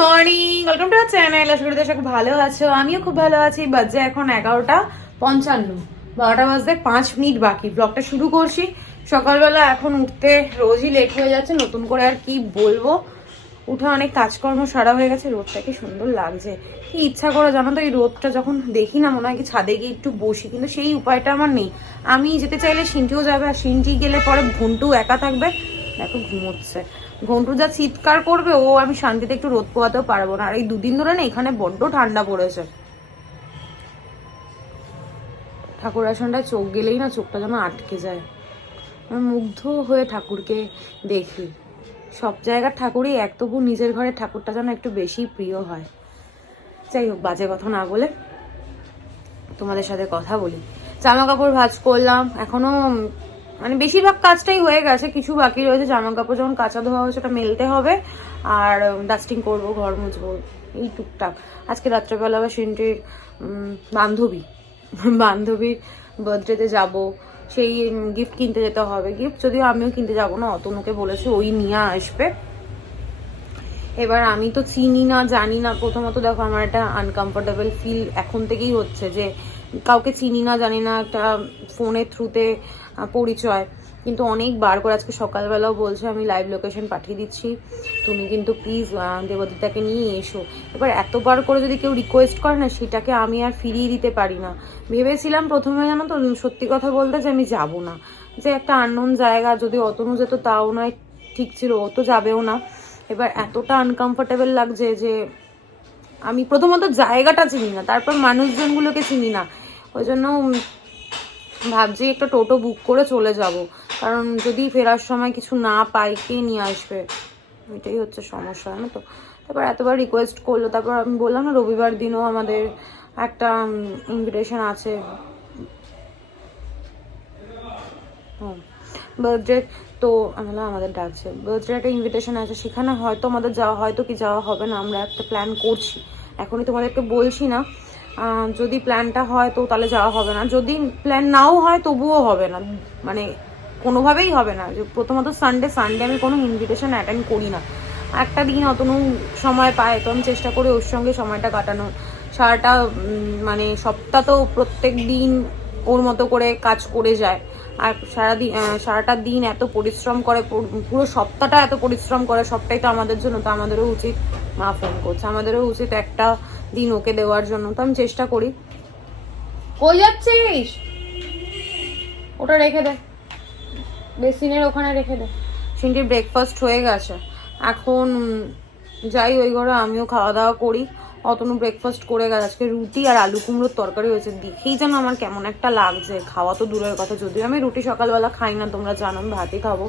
Morning, welcome to our channel. আশা করি তোমরা ভালো আছো, আমিও খুব ভালো আছি। বাজে এখন 11:55, 12টা বাজতে 5 মিনিট বাকি। ব্লগটা শুরু করছি সকালবেলা। এখন উঠতে রোজই লেট হয়ে যাচ্ছে, নতুন করে আর কি বলবো। উঠে অনেক কাজকর্ম সারা হয়ে গেছে। রোদটা কি সুন্দর লাগছে, কি ইচ্ছা করে জানো তো এই রোদটা যখন দেখি না মনে হয় কি ছাদে গিয়ে একটু বসি, কিন্তু সেই উপায়টা আমার নেই। আমি যেতে চাইলে সিনটিও যাবে, আর সিনটি গেলে পরে ঘন্টু একা থাকবে। দেখো ঘুমোচ্ছে, ঘন্টু যা চিৎকার করবে, ও আমি শান্তিতে একটু রোদ পোয়াতেও পারবো না। আর এই দুদিন ধরে না এখানে বড্ড ঠান্ডা পড়েছে। ঠাকুর আসনটায় চোখ গেলেই না চোখটা যেন আটকে যায়। আমি মুগ্ধ হয়ে ঠাকুরকে দেখি। সব জায়গার ঠাকুরই এক, তবু নিজের ঘরের ঠাকুরটা যেন একটু বেশি প্রিয় হয়। যাই হোক, বাজে কথা না বলে তোমাদের সাথে কথা বলি। জামা কাপড় ভাঁজ করলাম, এখনো মানে বেশিরভাগ কাজটাই হয়ে গেছে, কিছু বাকি রয়েছে। জামা কাপড় যখন কাঁচা ধোয়া হয়েছে ওটা মেলতে হবে, আর ডাস্টিং করব, ঘর মুছবো, এই টুকটাক। আজকে রাত্রেবেলা আবার সিনটির বান্ধবীর বার্থডেতে যাব, সেই গিফট কিনতে যেতে হবে। গিফট যদিও আমিও কিনতে যাবো না, অতনুকে বলেছে ওই নিয়ে আসবে। এবার আমি তো চিনি না, জানি না। প্রথমত দেখো, আমার একটা আনকমফোর্টেবল ফিল এখন থেকেই হচ্ছে যে কাউকে চিনি না, জানি না, একটা ফোনের থ্রুতে পরিচয়। কিন্তু অনেকবার করে আজকে সকালবেলাও বলছে আমি লাইভ লোকেশন পাঠিয়ে দিচ্ছি, তুমি কিন্তু প্লিজ দেবদূতাকে নিয়ে এসো। এবার এতবার করে যদি কেউ রিকোয়েস্ট করে না, সেটাকে আমি আর ফিরিয়ে দিতে পারি না। ভেবেছিলাম প্রথমে, জানো তো, সত্যি কথা বলতে, যে আমি যাব না, যে একটা আননোন জায়গা, যদি অতনু যেত তাও নয়, ঠিক ছিল, ও তো যাবেও না। এবার এতটা আনকমফোর্টেবল লাগছে যে আমি প্রথমত জায়গাটা চিনি না, তারপর মানুষজনগুলোকে চিনি না। ওই জন্য ভাবছি একটা টোটো বুক করে চলে যাব, কারণ যদি ফেরার সময় কিছু না পাই, কে নিয়ে আসবে? এটাই হচ্ছে সমস্যা, জানো তো। তারপর এতবার রিকোয়েস্ট করলো, তারপর আমি বললাম না রবিবার দিনও আমাদের একটা ইনভিটেশন আছে, বার্থডে। তো আমাদের ডাকছে, বার্থডে একটা ইনভিটেশন আছে, সেখানে হয়তো আমাদের যাওয়া, হয়তো কি যাওয়া হবে না। আমরা একটা প্ল্যান করছি, এখনই তোমাদেরকে বলছি না। যদি প্ল্যানটা হয় তো তাহলে যাওয়া হবে না, যদি প্ল্যান নাও হয় তবুও হবে না, মানে কোনোভাবেই হবে না। যে প্রথমত সানডে আমি কোনো ইনভিটেশন অ্যাটেন্ড করি না। একটা দিন অতনু সময় পায় তো আমি চেষ্টা করি ওর সঙ্গে সময়টা কাটানোর। সারাটা মানে সপ্তাহ তো প্রত্যেক দিন ওর মতো করে কাজ করে যায়, আর সারাটা দিন এত পরিশ্রম করে, পুরো সপ্তাহটা এত পরিশ্রম করে, সবটাই তো আমাদের জন্য। তো আমাদেরও উচিত, মা ফোন করছে, আমাদেরও উচিত একটা দিন ওকে দেওয়ার জন্য। তো আমি চেষ্টা করি। কই যাচ্ছিস? ওটা রেখে দে, বেসিনের ওখানে রেখে দে। সিনটির ব্রেকফাস্ট হয়ে গেছে, এখন যাই ওই ঘরে, আমিও খাওয়া দাওয়া করি। অতনু ব্রেকফাস্ট করে গেছে, আজকে রুটি আর আলু কুমড়োর তরকারি হয়েছে। দেখেই যেন আমার কেমন একটা লাগছে। খাওয়া তো দূরের কথা, যদিও আমি রুটি সকালবেলা খাই না, তোমরা জানো আমি ভাতই খাবো।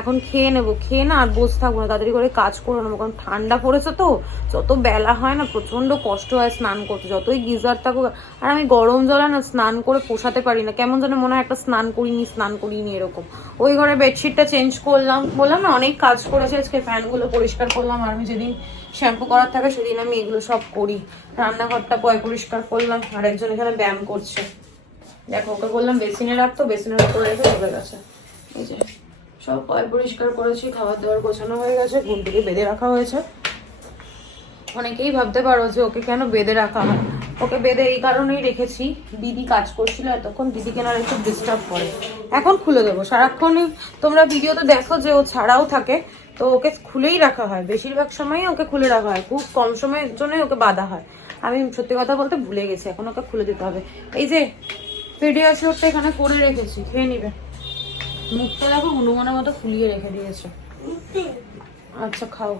এখন খেয়ে নেবো, খেয়ে না আর বসে থাকবো না, তাড়াতাড়ি করে কাজ করে নেবো, কারণ ঠান্ডা পড়েছে তো। যত বেলা হয় না প্রচন্ড কষ্ট হয় স্নান করতে, যতই গিজার থাকুক। আর আমি গরম জলে না স্নান করে পোষাতে পারি না, কেমন যেন মনে হয় একটা স্নান করিনি এরকম। ওই ঘরে বেডশিটটা চেঞ্জ করলাম, বললাম না অনেক কাজ করেছে আজকে। ফ্যানগুলো পরিষ্কার করলাম, আর আমি যেদিন শ্যাম্পু করার থাকে সেদিন আমি এগুলো সব করি। রান্নাঘরটা পরিষ্কার করলাম, আর একজন এখানে ব্যায়াম করছে। দেখো, ওকে বললাম বেসিনে রাখতো, বেসিনের উপরে রেখে চলে গেছে। এই যে সব পরিষ্কার করেছি, খাবার দাবার গোছানো হয়ে গেছে, ঘুমটিকে বেঁধে রাখা হয়েছে। অনেকেই ভাবতে পারো যে ওকে কেন বেঁধে রাখা হয়। ওকে বেঁধে এই কারণেই রেখেছি, দিদি কাজ করছিল এতক্ষণ, দিদিকে না একটু ডিস্টার্ব করে। এখন খুলে দেবো, সারাক্ষণই তোমরা ভিডিওতে দেখো যে ও ছাড়াও থাকে, তো ওকে খুলেই রাখা হয়। বেশিরভাগ সময়ই ওকে খুলে রাখা হয়, খুব কম সময়ের জন্যই ওকে বাঁধা হয়। আমি সত্যি কথা বলতে ভুলে গেছি, এখন ওকে খুলে দিতে হবে। এই যে পেডিয়াশিওরটা এখানে করে রেখেছি, খেয়ে নিবে। মুখটা দেখো হনুমানের মতো ফুলিয়ে রেখে দিয়েছে। আচ্ছা খাও।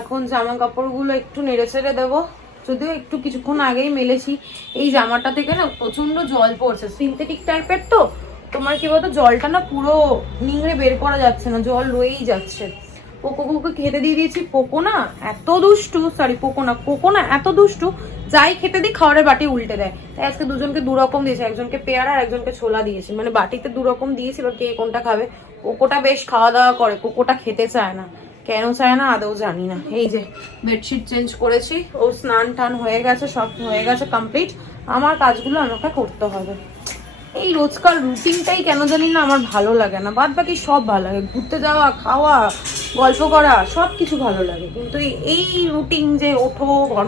এখন জামা কাপড়গুলো একটু নেড়ে ছেড়ে দেবো, যদিও একটু কিছুক্ষণ আগেই মেলেছি। এই জামাটা থেকে না প্রচন্ড জল পড়ছে, সিনথেটিক টাইপের তো। তোমার কি বলতো, জলটা না পুরো নিংড়ে বের করা যাচ্ছে না, জল রয়েই যাচ্ছে। পোকোকে খেতে দিয়ে দিয়েছি। পোকো না এত দুষ্টু, যাই খেতে দিই খাওয়ারের বাটি উল্টে দেয়। তাই আজকে দুজনকে দুরকম দিয়েছে, একজনকে পেয়ারা আর একজনকে ছোলা দিয়েছি, মানে বাটিতে দুরকম দিয়েছি। এবার কে কোনটা খাবে? পোকোটা বেশ খাওয়া দাওয়া করে, পোকোটা খেতে চায় না, কেন চায় না আদৌ জানি না। এই যে বেডশিট চেঞ্জ করেছি, ও স্নান টান হয়ে গেছে, সব হয়ে গেছে কমপ্লিট। আমার কাজগুলো আমাকে করতে হবে। এই রোজকার রুটিনটাই কেন জানি না আমার ভালো লাগে না, বাদ বাকি সব ভালো লাগে। ঘুরতে যাওয়া, খাওয়া, গল্প করা সব কিছু ভালো লাগে, কিন্তু এই রুটিন যে ওঠো, ঘর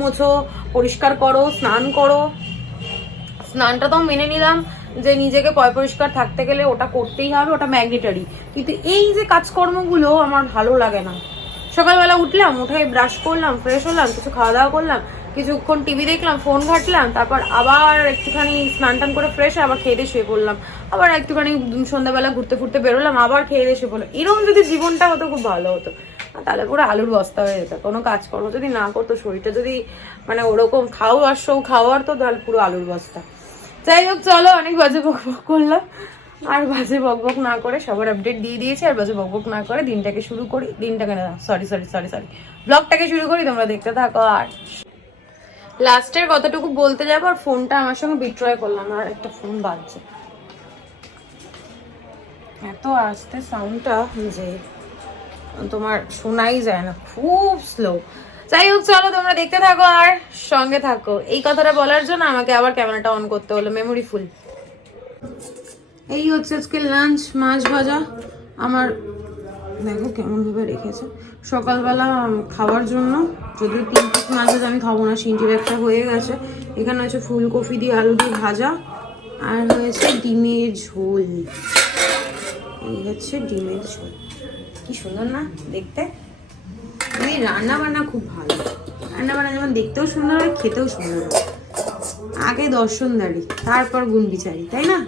মোছো, পরিষ্কার করো, স্নান করো, স্নানটা তো মেনে নিলাম যে নিজেকে পরিষ্কার থাকতে গেলে ওটা করতেই হবে, ওটা ম্যান্ডেটরি, কিন্তু এই যে কাজকর্মগুলো আমার ভালো লাগে না। সকালবেলা উঠলাম, উঠে ব্রাশ করলাম, ফ্রেশ হলাম, কিছু খাওয়া দাওয়া করলাম, কিছুক্ষণ টিভি দেখলাম, ফোন ঘাটলাম, তারপর আবার একটুখানি স্নান টান করে ফ্রেশ আবার খেয়ে দিয়ে শুয়ে পড়লাম, আবার একটুখানি সন্ধ্যাবেলা ঘুরতে ফুরতে বেরোলাম, আবার খেয়ে দিয়ে শুয়ে পড়লাম। এরকম যদি জীবনটা হতো খুব ভালো হতো, তাহলে পুরো আলুর বস্তা হয়ে যেত। কোনো কাজকর্ম যদি না করতো, শরীরটা যদি মানে ওরকম খাওয়ার তো তাহলে পুরো আলুর বস্তা। যাই হোক, চলো, অনেক বাজে বকবক করলাম, আর বাজে বকবক না করে সবার আপডেট দিয়ে দিয়েছি, আর বাজে বকবক না করে দিনটাকে শুরু করি, দিনটাকে না, সরি ব্লগটাকে শুরু করি, তোমরা দেখতে থাকো। আর লাস্টের কতটুকু বলতে যাবো, আর ফোনটা আমার সঙ্গে বিট্রয় করলাম, আর একটা ফোন বাজছে, এত আস্তে সাউন্ডটা যে তোমার শোনাই যায় না, খুব স্লো। যাই হোক, চলো তোমরা দেখতে থাকো আর সঙ্গে থাকো। এই কথাটা বলার জন্য আমাকে আবার ক্যামেরাটা অন করতে হলো, মেমোরি ফুল। এই হচ্ছে আজকে লাঞ্চ, মাছ ভাজা আমার, দেখো কেমন ভাবে রেখেছে সকালবেলা খাওয়ার জন্য। যদিও 3 পিস মাছ ভাজা আমি খাবো না, সিনটির একটা হয়ে গেছে। এখানে হচ্ছে ফুলকপি দিয়ে আলু দিয়ে ভাজা, আর হয়েছে ডিমের ঝোল। এই হচ্ছে ডিমের ঝোল, কি সুন্দর না দেখতে। এই রান্না বান্না খুব ভালো, রান্না বান্না যেমন দেখতেও সুন্দর হয়, খেতেও সুন্দর হয়। আগে দর্শনদারি, তারপর গুণ বিচারি, তাই না?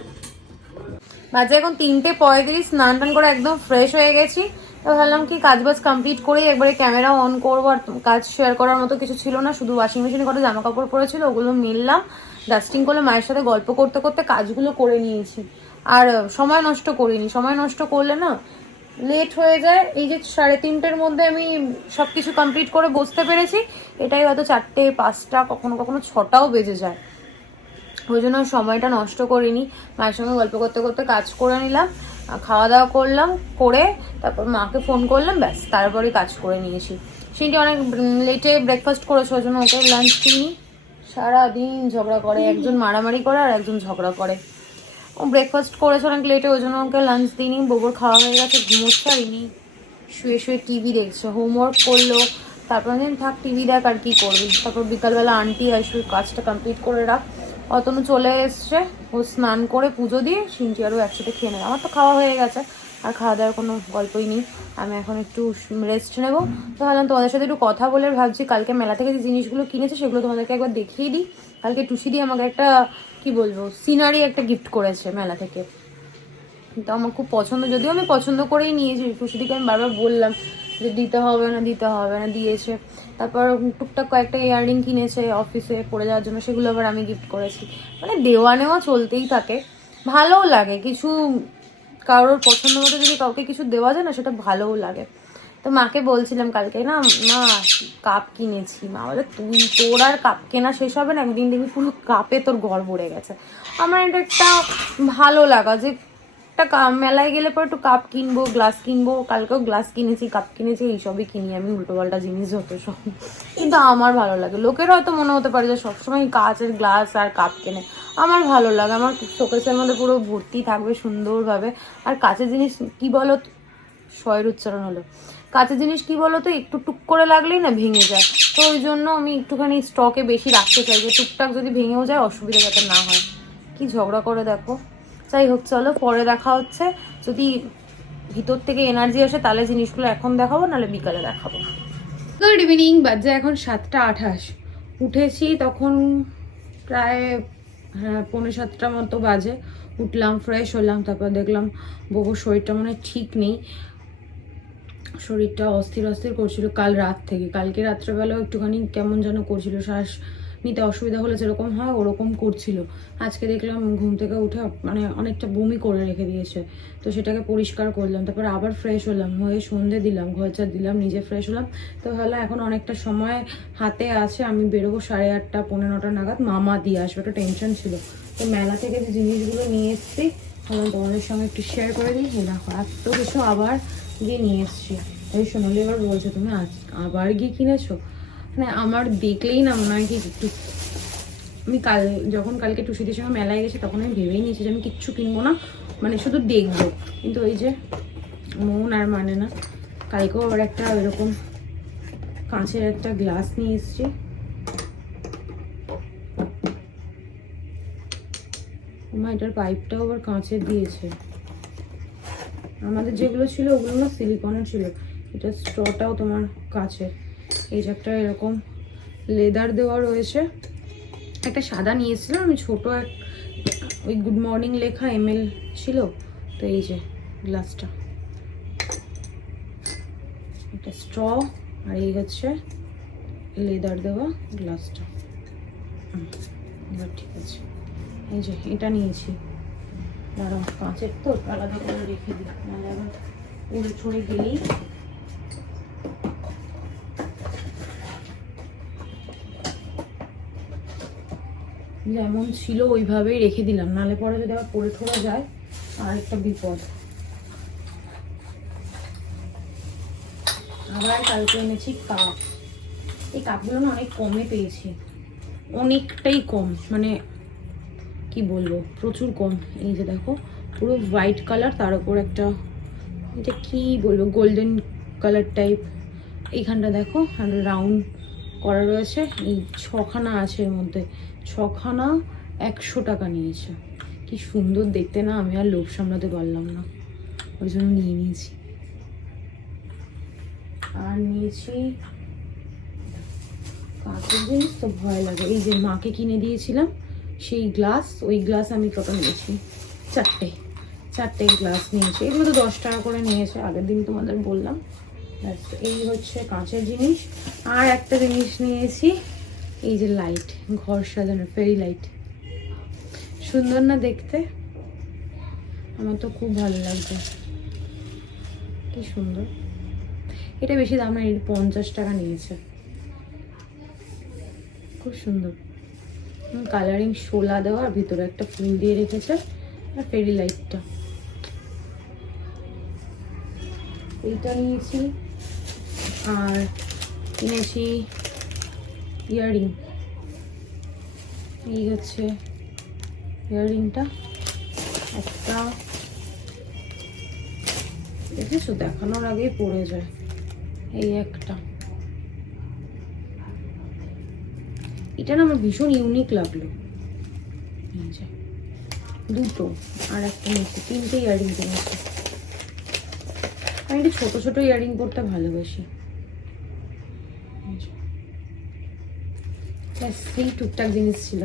বাজে এখন 3:35, স্নান টান করে একদম ফ্রেশ হয়ে গেছি। তো ভাবলাম কি কাজ বাজ কমপ্লিট করে একবারে ক্যামেরা অন করবো, আর কাজ শেয়ার করার মতো কিছু ছিল না, শুধু ওয়াশিং মেশিনে কটা জামা কাপড় পড়েছিল, ওগুলো মিললাম, ডাস্টিং করলে মায়ের সাথে গল্প করতে করতে কাজগুলো করে নিয়েছি। আর সময় নষ্ট করিনি, সময় নষ্ট করলে না লেট হয়ে যায়। এই যে 3:30-র মধ্যে আমি সবকিছু কমপ্লিট করে বসতে পেরেছি, এটাই হয়তো 4টে, 5টা, কখনো কখনো 6টাও বেজে যায়। ওই জন্য সময়টা নষ্ট করিনি, মায়ের সঙ্গে গল্প করতে করতে কাজ করে নিলাম, খাওয়া দাওয়া করলাম, করে তারপর মাকে ফোন করলাম, ব্যাস তারপরে কাজ করে নিয়েছি। সেটি অনেক লেটে ব্রেকফাস্ট করেছে, ওই জন্য ওকে লাঞ্চ দিইনি। সারাদিন ঝগড়া করে, একজন মারামারি করে আর একজন ঝগড়া করে। ও ব্রেকফাস্ট করেছে অনেক লেটে, ওই জন্য ওকে লাঞ্চ দিইনি। বউর খাওয়া হয়ে গেছে, ঘুমোচ্ছে, আর ইনি শুয়ে শুয়ে টিভি দেখছে, হোমওয়ার্ক করলো। তারপর থাক টিভি দেখ, আর কি করবি। তারপর বিকালবেলা আন্টি আসবে, কাজটা কমপ্লিট করে রাখ। অতনু চলে এসছে, ও স্নান করে পুজো দিয়ে সিনটি আরও একসাথে খেয়ে নেবে। আমার তো খাওয়া হয়ে গেছে, আর খাওয়া দাওয়ার কোনো গল্পই নেই। আমি এখন একটু রেস্ট নেবো। তো ভাবলাম তোমাদের সাথে একটু কথা বলে, ভাবছি কালকে মেলা থেকে যে জিনিসগুলো কিনেছে সেগুলো তোমাদেরকে একবার দেখিয়ে দিই। কালকে টুসি দিয়ে আমাকে একটা কি বলবো সিনারি একটা গিফট করেছে মেলা থেকে, তো আমার খুব পছন্দ, যদিও আমি পছন্দ করেই নিয়েছি। টুসিদিকে আমি বারবার বললাম যে দিতে হবে না, দিয়েছে। তারপর টুকটাক কয়েকটা ইয়াররিং কিনেছে অফিসে পরে যাওয়ার জন্য, সেগুলো আবার আমি গিফট করেছি। মানে দেওয়া নেওয়া চলতেই থাকে, ভালোও লাগে। কিছু কারোর পছন্দ মতো যদি কাউকে কিছু দেওয়া যায় না, সেটা ভালোও লাগে। তো মাকে বলছিলাম কালকে, না মা কাপ কিনেছি। মা বলে তোর আর কাপ কেনা শেষ হবে না, একদিন দেখবি পুরো কাপে তোর ঘর ভরে গেছে। আমার এটা একটা ভালো লাগা যে একটা মেলায় গেলে পরে একটু কাপ কিনবো, গ্লাস কিনবো। কালকেও গ্লাস কিনেছি, কাপ কিনেছি, এইসবই কিনি আমি, উল্টোপাল্টা জিনিস যত সব। কিন্তু আমার ভালো লাগে। লোকের হয়তো মনে হতে পারে যে সবসময় কাচের গ্লাস আর কাপ কেনে, আমার ভালো লাগে। আমার শোকেসের মধ্যে পুরো ভর্তি থাকবে সুন্দরভাবে। আর কাচের জিনিস কি বলো, শয়ের উচ্চারণ হলো, কাচের জিনিস কি বলো তো, একটু টুক করে লাগলেই না ভেঙে যায়। তো ওই জন্য আমি একটুখানি স্টকে বেশি রাখতে চাই, যে টুকটাক যদি ভেঙেও যায় অসুবিধা যাতে না হয়। কি ঝগড়া করে দেখো। যাই হোক, চলো পরে দেখা হচ্ছে। যদি ভিতর থেকে এনার্জি আসে তাহলে জিনিসগুলো এখন দেখাবো, নাহলে বিকালে দেখাবো। গুড ইভিনিং, বাজে এখন 7:28। উঠেছি তখন প্রায় 6:45 মতো বাজে। উঠলাম, ফ্রেশ হলাম, তারপর দেখলাম বউর শরীরটা মানে ঠিক নেই, শরীরটা অস্থির করছিল কাল রাত থেকে। কালকে রাত্রেবেলাও একটুখানি কেমন যেন করছিল, শ্বাস নিতে অসুবিধা হলে যেরকম হয় ওরকম করছিল। আজকে দেখলাম ঘুম থেকে উঠে মানে অনেকটা বমি করে রেখে দিয়েছে, তো সেটাকে পরিষ্কার করলাম। তারপর আবার ফ্রেশ হলাম, হয়ে সন্ধে দিলাম, ঘর ঝাড় দিলাম, নিজে ফ্রেশ হলাম। তো হলো এখন অনেকটা সময় হাতে আছে, আমি বেরোবো 8:30, 9:30 নাগাদ। মামা দিয়ে আসবে, একটা টেনশন ছিল। তো মেলা থেকে যে জিনিসগুলো নিয়ে এসেছি তোমাদের সঙ্গে একটু শেয়ার করে দিই। দেখো এত কিছু আবার গিয়ে নিয়ে এসছি। এই সোনালি এবার বলছে তুমি আবার গিয়ে কিনেছো। মানে আমার দেখলেই না মনে হয় কি একটু, আমি যখন কালকে টুসিদের সঙ্গে মেলায় গেছি তখন আমি ভেবেই নিয়েছি যে আমি কিচ্ছু কিনবো না, মানে শুধু দেখবো। কিন্তু ওই যে মন আর মানে না, কালকেও আবার একটা এরকম কাঁচের একটা গ্লাস নিয়ে এসেছি। এটার পাইপটাও আবার কাঁচের দিয়েছে। আমাদের যেগুলো ছিল ওগুলো না সিলিকনের ছিল, এটা স্ট্রটাও তোমার কাঁচের। এই যে একটা এরকম লেদার দেওয়া রয়েছে। একটা সাদা নিয়েছিলাম আমি, ছোট এক ওই গুড মর্নিং লেখা এমএল ছিল। তো এই যে গ্লাসটা, একটা স্ট্র, আর এই হচ্ছে লেদার দেওয়া গ্লাসটা। এবার ঠিক আছে, এই যে এটা নিয়েছি। দাঁড়াও, কাঁচের তো আলাদা করে রেখে দিই, নাহলে আবার উড়ে ছড়ে গেলেই। যেমন ছিল ওইভাবেই রেখে দিলাম, নাহলে পরে যদি আবার পড়ে ঠোরা যায় আর একটা বিপদ। আবার কালকে এনেছি কাপ। এই কাপগুলো না অনেক কমে পেয়েছি, অনেকটাই কম, মানে কি বলবো, প্রচুর কম। এই যে দেখো, পুরো হোয়াইট কালার, তার উপর একটা এটা কি বলবো গোল্ডেন কালার টাইপ। এইখানটা দেখো রাউন্ড করা রয়েছে। এই 6খানা আছে এর মধ্যে, 6খানা 100 টাকা নিয়েছে। কি সুন্দর দেখতে না, আমি আর লোভ সামলাতে পারলাম না, ওই জন্য নিয়ে নিয়েছি। আর নিয়েছি কাঁচের জিনিস তো ভয় লাগে। এই যে মাকে কিনে দিয়েছিলাম সেই গ্লাস, ওই গ্লাস আমি কত নিয়েছি, 4টে গ্লাস নিয়েছি। এগুলো তো 10 টাকা করে নিয়েছে, আগের দিন তোমাদের বললাম। এই হচ্ছে কাঁচের জিনিস। আর একটা জিনিস নিয়েছি, এই যে লাইট, ঘর সাজানো ফেরি লাইট। সুন্দর না দেখতে? আমার তো খুব ভালো লাগছে, কি সুন্দর। এটা বেশি দাম না, 50 টাকা নিয়েছে। খুব সুন্দর কালারিং, শোলা দেওয়া, আর ভিতরে একটা ফুল দিয়ে রেখেছে। আর ফেরি লাইটটা এইটা নিয়েছি। আর কিনেছি ইয়াররিং। এই হচ্ছে ইয়াররিংটা, একটা দেখেছো, দেখানোর আগেই পড়ে যায়। এই একটা, এটা না আমার ভীষণ ইউনিক লাগলো। এই যে দুটো, আর একটা নিয়েছি, 3টে ইয়াররিং কিনেছি। আমি একটু ছোট ছোট ইয়াররিং পরতে ভালোবাসি। সেই টুকটাক জিনিস ছিল।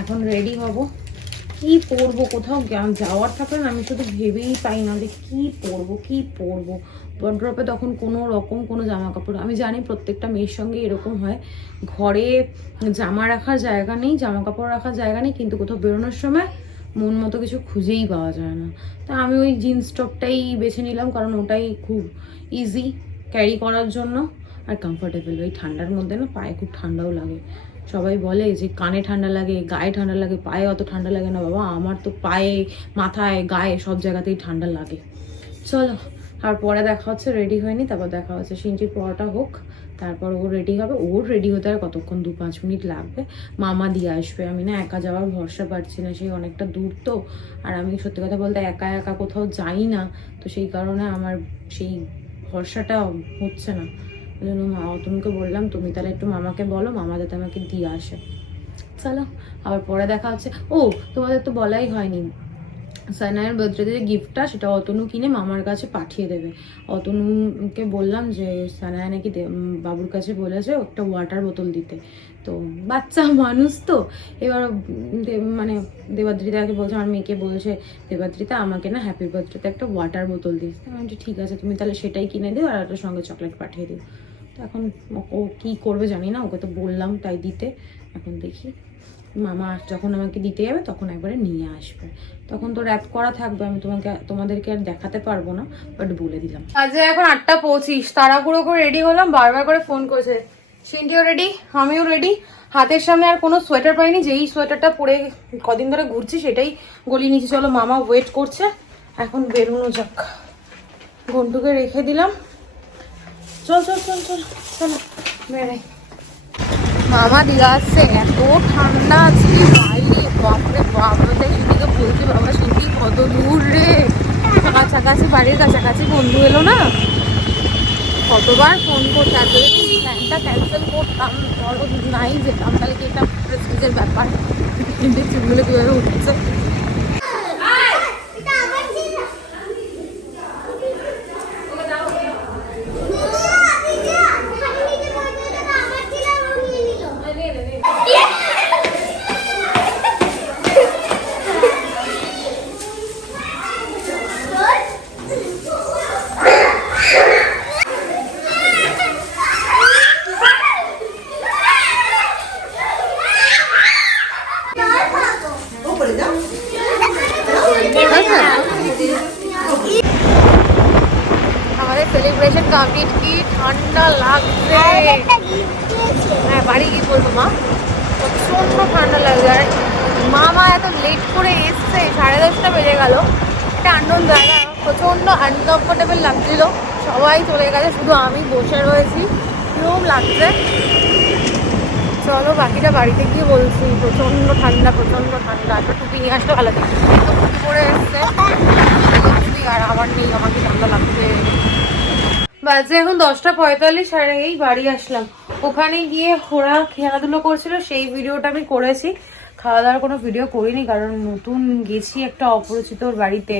এখন রেডি হব, কি পরবো, কোথাও যাওয়ার থাকলে না আমি শুধু ভেবেই পাই না যে কি পরবো। ওয়ার্ড্রপে তখন কোনো রকম কোনো জামা কাপড়, আমি জানি প্রত্যেকটা মেয়ের সঙ্গে এরকম হয়, ঘরে জামা রাখার জায়গা নেই, জামা কাপড় রাখার জায়গা নেই, কিন্তু কোথাও বেরোনোর সময় মন মতো কিছু খুঁজেই পাওয়া যায় না। তা আমি ওই জিন্স টপটাই বেছে নিলাম, কারণ ওটাই খুব ইজি ক্যারি করার জন্য আর কমফোর্টেবল। ওই ঠান্ডার মধ্যে না পায়ে খুব ঠান্ডাও লাগে। সবাই বলে যে কানে ঠান্ডা লাগে, গায়ে ঠান্ডা লাগে, পায়ে অত ঠান্ডা লাগে না। বাবা, আমার তো পায়ে, মাথায়, গায়ে সব জায়গাতেই ঠান্ডা লাগে। চলো, আর পরে দেখা হচ্ছে, রেডি হয়নি, তারপর দেখা হচ্ছে। সিনচির পড়াটা হোক, তারপর ও রেডি হবে। ওর রেডি হতে আর কতক্ষণ, 2-5 মিনিট লাগবে। মামা দিয়ে আসবে। আমি না একা যাওয়ার ভরসা পাচ্ছি না, সেই অনেকটা দূর তো। আর আমি সত্যি কথা বলতে একা একা কোথাও যাই না, তো সেই কারণে আমার সেই ভরসাটা হচ্ছে না। ওই জন্য অতনুকে বললাম, তুমি তাহলে একটু মামাকে বলো, মামা যাতে আমাকে দিয়ে আসে। চলো, আবার পরে দেখা হচ্ছে। ও, তোমাদের তো বলাই হয়নি, সানায়ের বার্থডেতে যে গিফটটা, সেটা অতনু কিনে মামার কাছে পাঠিয়ে দেবে। অতনুকে বললাম যে সানায়া নাকি বাবুর কাছে বলেছে একটা ওয়াটার বোতল দিতে। তো বাচ্চা মানুষ তো, এবার মানে দেবাদ্রিতাকে বলছে, আমার মেয়েকে বলছে, দেবাদ্রিতা আমাকে না হ্যাপি বার্থডেতে একটা ওয়াটার বোতল দিস। আমি বলছি ঠিক আছে, তুমি তাহলে সেটাই কিনে দিও, আর একটা সঙ্গে চকলেট পাঠিয়ে দিও। তো এখন ও কী করবে জানি না, ওকে তো বললাম তাই দিতে। এখন দেখি মামা যখন আমাকে দিতে যাবে তখন একবারে নিয়ে আসবে, তখন তো র্যাপ করা থাকবে, আমি তোমাদেরকে আর দেখাতে পারবো না, বাট বলে দিলাম। আজকে এখন 8:25, তাড়াহুড়ো করে রেডি হলাম, বারবার করে ফোন করেছে। সিনটিও রেডি, আমিও রেডি। হাতের সামনে আর কোনো সোয়েটার পাইনি, যেই সোয়েটারটা পরে কদিন ধরে ঘুরছি সেটাই গলিয়ে নিচে। চলো, মামা ওয়েট করছে, এখন বেরোনো যাক। ঘন্টুকে রেখে দিলাম, চল বেড়াই। মামা দিয়ে আসছে, এত ঠান্ডা আজকে বাইরে, বাপরে বাবা। তাই সিন্ধিকে বলছি, বাবা সিন্ধি কত দূর রে, কাছাকাছি, বাড়ির কাছাকাছি বন্ধু এলো না। কতবার ফোন করতে, আর যদি প্ল্যানটা ক্যান্সেল করতাম, ধরো নাই যেতাম, তাহলে কি এটা প্রেস্টিজের ব্যাপার। কিন্তু চুলগুলো কীভাবে উঠছে। আমাদের সেলিব্রেশন কমপ্লিট। কি ঠান্ডা লাগছে। হ্যাঁ বাড়ি গিয়ে বলবো মা, প্রচন্ড ঠান্ডা লাগছে। আর মা এত লেট করে এসছে, 10:30 বেজে গেল। একটা আননোন জায়গা, প্রচন্ড আনকমফোর্টেবল লাগছিল। সবাই চলে গেছে, শুধু আমি বসে রয়েছি, কিরকম লাগছে। চলো বাকিটা বাড়িতে গিয়ে বলছি। প্রচন্ড ঠান্ডা, প্রচন্ড ঠান্ডা। একটা টুপি নিয়ে আসলে ভালো থাকে। টুপি পরে এসছে টুপি, আর আমার নেই, আমাকে ঠান্ডা লাগছে। বাজে এখন 10:45, আর এই বাড়ি আসলাম। ওখানে গিয়ে ওরা খেলাধুলো করছিল, সেই ভিডিওটা আমি করেছি। খাওয়া দাওয়ার কোনো ভিডিও করিনি, কারণ নতুন গেছি একটা অপরিচিতর বাড়িতে,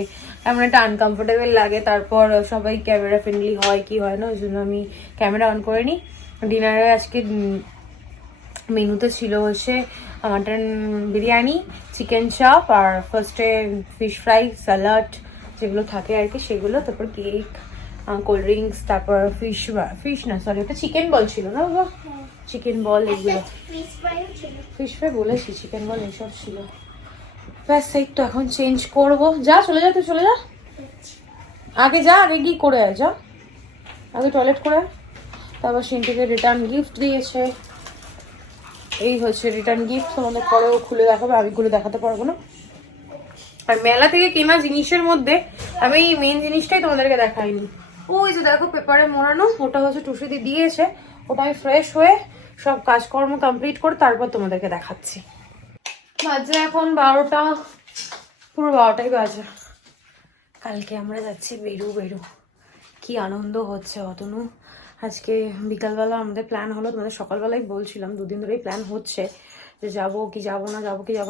এমন একটা আনকমফোর্টেবল লাগে। তারপর সবাই ক্যামেরা ফ্রেন্ডলি হয় কি হয় না, ওই জন্য আমি ক্যামেরা অন করিনি। ডিনারে আজকে মেনুতে ছিল হচ্ছে মাটন বিরিয়ানি, চিকেন চাপ, আর ফার্স্টে ফিশ ফ্রাই, স্যালাড যেগুলো থাকে আর কি সেগুলো, তারপর কেক, কোল্ড ড্রিঙ্কস, তারপর ফিশ না সরি ওটা চিকেন বল ছিল না বাবা, চিকেন বল এগুলো। ফিশ ফ্রাই বলেছি, চিকেন বল এসব ছিল। ব্যাস এই তো এখন চেঞ্জ করবো। যা চলে যা, তুই চলে যা, আগে যা, আগে গিয়ে করে আয়, যা আগে টয়লেট করে আয়। তারপর সিনটিকে রিটার্ন গিফট দিয়েছে। এই হচ্ছে রিটার্ন গিফট, তোমাদের পরেও খুলে দেখাবে, আমি খুলে দেখাতে পারবো না। আর মেলা থেকে কেনা জিনিসের মধ্যে আমি এই মেন জিনিসটাই তোমাদেরকে দেখাইনি। ওই যে দেখো পেপারে মোড়ানো, ওটা হচ্ছে টুসিদি দিয়েছে। ওটা আমি ফ্রেশ হয়ে সব কাজকর্ম কমপ্লিট করে তারপর তোমাদেরকে দেখাচ্ছি। বাজে এখন 12টা, পুরো 12টাই বাজে। কালকে আমরা যাচ্ছি বেরু। কি আনন্দ হচ্ছে অতনু। আজকে বিকালবেলা আমাদের প্ল্যান হলো, তোমাদের সকালবেলায় বলছিলাম, দুদিন ধরেই প্ল্যান হচ্ছে যে যাবো কি যাবো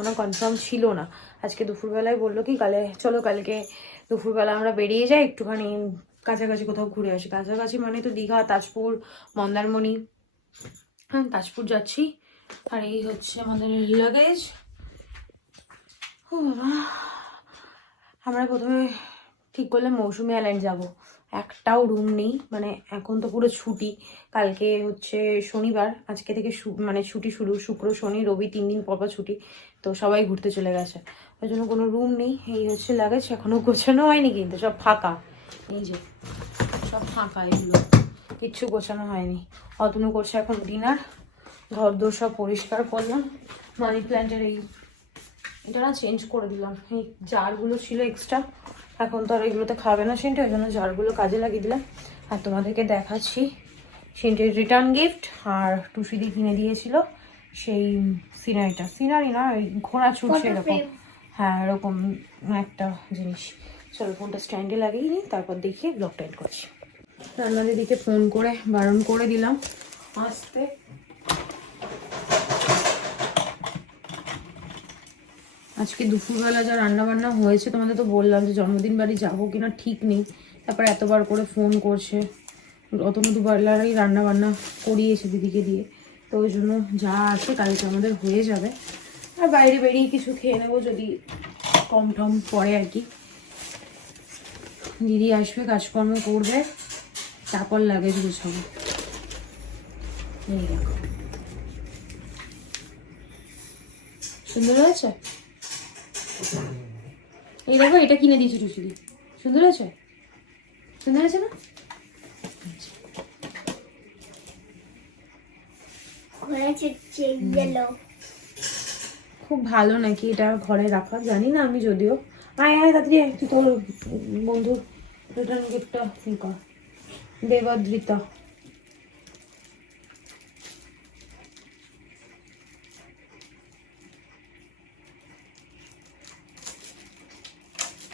না, কনফার্ম ছিল না। আজকে দুপুরবেলায় বললো কি চলো কালকে দুপুরবেলা আমরা বেরিয়ে যাই, একটুখানি কাছাকাছি কোথাও ঘুরে আসি। কাছাকাছি মানে তো দীঘা, তাজপুর, মন্দারমণি। হ্যাঁ তাজপুর যাচ্ছি। আর এই হচ্ছে আমাদের লাগেজ। আমরা প্রথমে ঠিক করলে মৌসুমি আইল্যান্ড যাব। একটাও রুম নেই, মানে এখন তো পুরো ছুটি। কালকে হচ্ছে শনিবার, আজকে থেকে মানে ছুটি শুরু, শুক্র শনি রবি 3 দিন পর ছুটি। তো সবাই ঘুরতে চলে গেছে, ওই জন্য কোনো রুম নেই। এই হচ্ছে লাগেজ, এখনো গোছানো হয়নি, কিন্তু সব ফাঁকা। এই যে সব ফাঁকা, এগুলো কিচ্ছু গোছানো হয়নি। অতনু করছে এখন ডিনার। ঘর দোর সব পরিষ্কার করলাম। মানি প্ল্যান্টের এটা না চেঞ্জ করে দিলাম, এই জারগুলো ছিল এক্সট্রা, এখন তো আর এগুলোতে খাবে না সিনটি, ওই জন্য জারগুলো কাজে লাগিয়ে দিলাম। আর তোমাদেরকে দেখাচ্ছি সিনটির রিটার্ন গিফট। আর টুসিদি কিনে দিয়েছিল সেই সিনারি না, ওই ঘোড়া ছুটছে এরকম, হ্যাঁ এরকম একটা জিনিস। চলো ফোনটা স্ট্যান্ডে লাগিয়ে নিই, তারপর দেখিয়ে ব্লগটা এন্ড করছি। রান্না দিদিকে ফোন করে বারণ করে দিলাম আসতে। আজকে দুপুরবেলা যা রান্না বান্না হয়েছে, তোমাদের তো বললাম যে জন্মদিন বাড়ি যাবো কিনা ঠিক নেই। তারপর এতবার করে ফোন করছে, অতনু দুবেলারই রান্না বান্না করিয়েছে দিদিকে দিয়ে। তো ওই জন্য যা আছে কালকে আমাদের হয়ে যাবে। আর বাইরে বেরিয়ে কিছু খেয়ে নেবো যদি কম টম পড়ে আর কি। দিদি আসবে, কাজকর্ম করবে, তারপর লাগেজ গুছাবো। এই দেখো সুন্দর হয়েছে। এই দেখো এটা কিনে দিয়েছি টুসিদি, সুন্দর হয়েছে, সুন্দর হয়েছে না? খুব ভালো নাকি এটা ঘরে রাখা, জানি না আমি, যদিও। আয় তাড়াতাড়ি তুই তোর বন্ধুর রিটার্ন গিফটটা কর। দেবাদ্রিতা,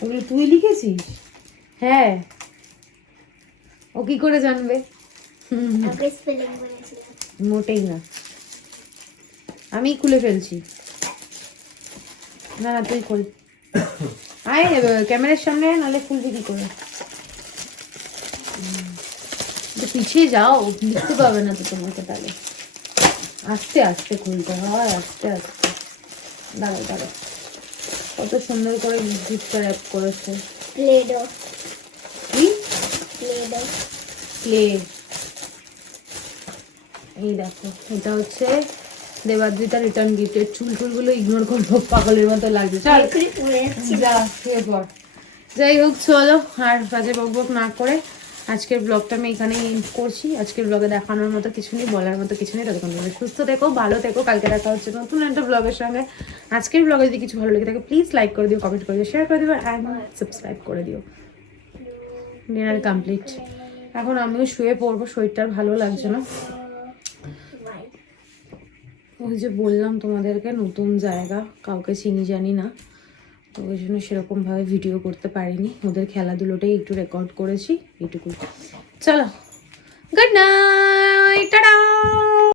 ওগুলো তুই লিখেছিস? হ্যাঁ, ও কি করে জানবে? আগে স্পেলিং বলেছিলাম। মোটেই না, আমি খুলে ফেলছি। না না তুই খোল, আয় ক্যামেরার সামনে, নাহলে খুলবি কি করে? একটু পিছিয়ে যাও, বুঝতে পারবে না তো তোমাকে, তাহলে আস্তে আস্তে খুলতে হয়, আস্তে আস্তে। দাঁড়াও দাঁড়াও, কত সুন্দর করে গিফটটা র্যাপ করেছে। প্লেডো, কি প্লেডো। ক্লে, এই দেখো এটা হচ্ছে দেবাদ্রিতা রিটার্ন গিফটের। চুল টুলগুলো ইগনোর করবো, পাগলের মতো লাগছে। চল এখনই পরে যাচ্ছি। যা শুয়ে পড়। যাই হোক চলো, আর বাজে বকবক না করে আজকের ব্লগটা আমি এখানেই এন্ড করছি। আজকের ব্লগে দেখানোর মতো কিছু নেই, বলার মতো কিছু নেই। ততক্ষণ তোমরা সুস্থ থেকো, ভালো থেকো। কালকে দেখা হচ্ছে নতুন একটা ব্লগের সঙ্গে। আজকের ব্লগে যদি কিছু ভালো লেগে থাকে প্লিজ লাইক করে দিও, কমেন্ট করে দিও, শেয়ার করে দিও, অ্যান্ড সাবস্ক্রাইব করে দিও। Dinner complete. এখন আমিও শুয়ে পড়বো, শরীরটা আর ভালো লাগছে না। ওই যে বললাম তোমাদেরকে, নতুন জায়গা, কাউকে চিনি জানি না, তো ওই জন্য সেরকমভাবে ভিডিও করতে পারিনি। ওদের খেলাধুলোটাই একটু রেকর্ড করেছি, এইটুকু। চলো, গুড নাইট, টাটা।